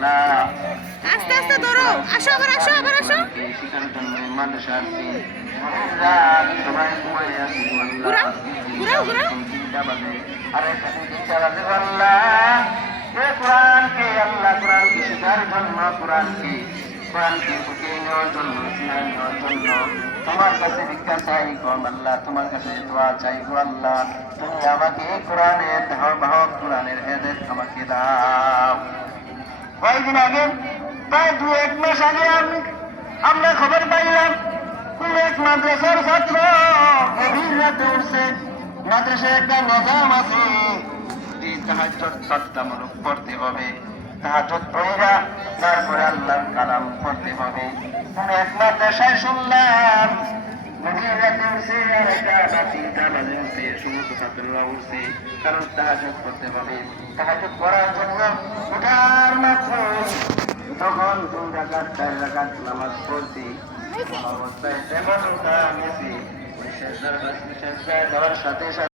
আল্লাহ আস্তে আস্তে ধরো, আসো আবার আসো আবার আসো। শিখার জন্য মাদ্রাসা আসছি, সবাই ঘুমাই আসি ঘুরাও ঘুরাও ঘুরাও। 3টা বাজে, আর এখানে 3টা বাজে আল্লাহ। এ কোরআনকে আল্লাহ, কোরআনকে শেখার জন্য, কোরআনকে বুঝিয়ে নেওয়ার জন্য, শুনে নেওয়ার জন্য তোমার কাছে ভিক্ষা চাই গো আল্লাহ, তোমার কাছে দোয়া চাই গো আল্লাহ। তুমি আমাকে কোরআনের বাহক, কোরআনের হেদায়েত আমাকে দাও। কয়েকদিন আগে, প্রায় 2-1 মাস আগে আমরা খবর পাইলাম কোন এক মাদ্রাসার ছাত্র গভীর রাতে উঠছে। মাদ্রাসায় একটা নিজাম আছে যে তাহাজ্জুদ বাধ্যতামূলক পড়তে হবে, তাহাজ্জুদ পড়া তারপরে আল্লাহর কালাম পড়তে হবে। কোন এক মাদ্রাসায় শুনলাম গভীর রাতে উঠছে, আর একটা 3টা বাজে উঠছে, সমস্ত ছাত্ররা উঠছে, কারণ তাহাজ্জুদ পড়তে হবে। তাহাজ্জুদ পড়ার জন্য ওঠার মাত্র তখন 2 রাকাত 4 রাকাত নামাজ পড়ছি, অবস্থায় এমন উঠা গেছি, ওই শেষদার দেওয়ার সাথে সাথে